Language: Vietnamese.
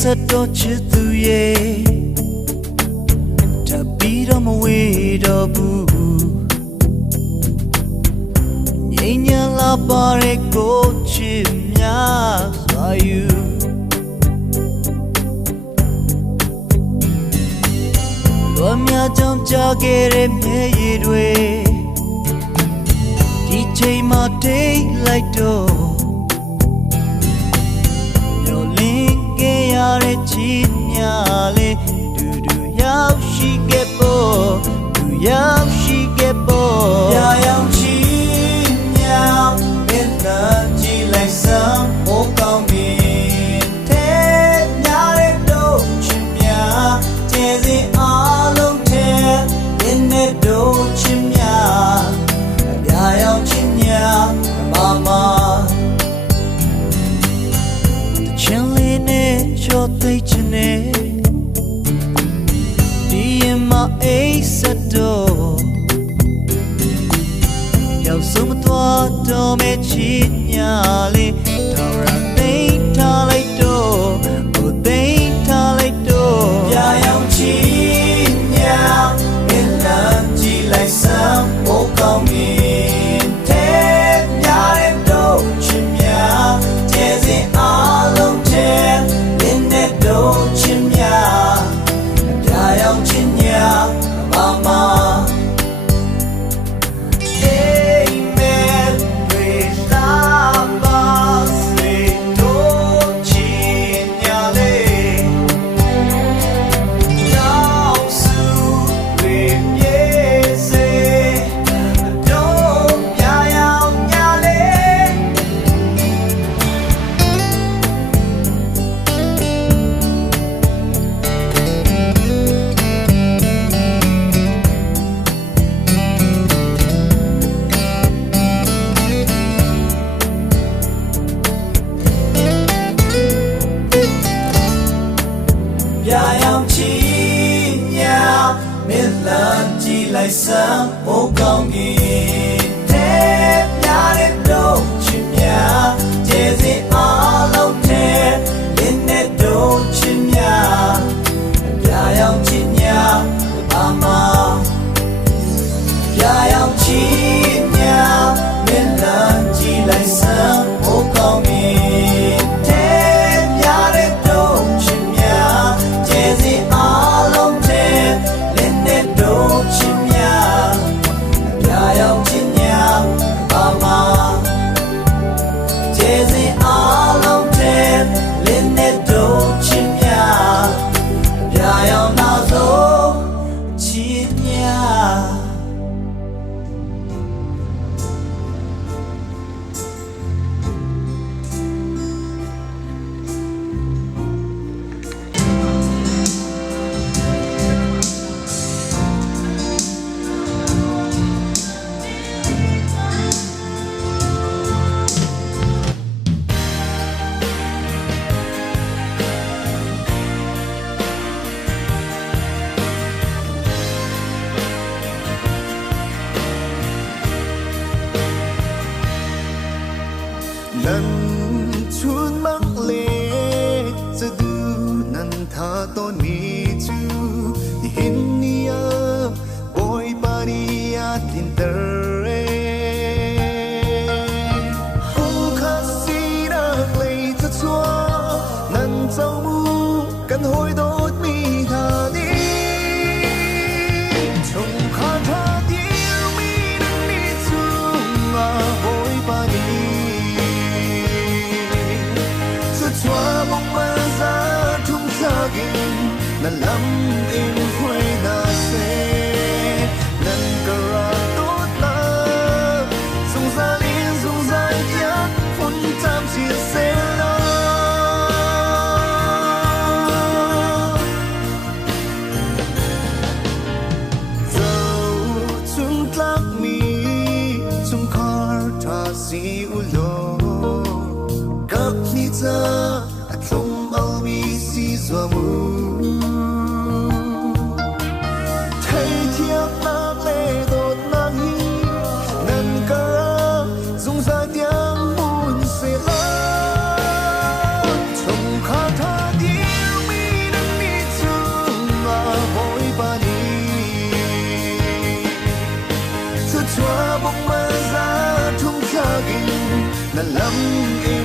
sato chituye Tapiro mawe dobu Nyenya la pare ko chimya sayu Lomya jam jagere mye yidwe DJ ma day like do Yare chinyale du yao shi gepo du yao shi gepo ya yao chinyao ena chi lai sam o kao min te yare do chimya che zi a long te ene do chimya ya yao chinya mama cho tay chne đi mà ấy sát đồ giàu sum toa do mẹ chi nhà li thao ra tay tha lấy đồ ô tay tha lấy đồ ya giàu chi nhà em làm chi lại sao ô cao miền thế nhà em đâu chim nhà che gì à lâu che do chimya dayang chinya mama amen praise the basi do chinya le now su with yes do dayang nya le chỉ lại sáng ô cao nghìn thế nhà đến đâu chim nhà che gì ở lâu thế lên nét đâu chim nhà nhà yang chim nhà mama nhà yang chim nhà nên là chỉ lại sáng ô cao nghìn thế nhà đến đâu chim nhà che gì ở lâu thế do chimya ya yao chinya mama jezi along ten linne do chimya ya yao na zo chinya lần chuôn mắc lệ giờ du năn tha tôn mi chu hin nia boy paria tintere hu khasira lệ cho chua năn châu mu cần hồi đốt mi tha đi trong khát tha yêu mi năn mi chu mà boy paria Chua bông mơ ra thung xa gìn Nà lắm in khuê nà xe Nần cà ra tốt nà Dùng ra liên dùng ra giác Phun tam chia xe nà Dẫu chung tlác mi Chung khár thà si u lô Gấp ni ta Trong bao mi si doa mu Thấy thiếp nát lệ đột nang hi Nần cà ra Dùng ra tiếng buồn xe lắm Trong khát tha yêu 那lâm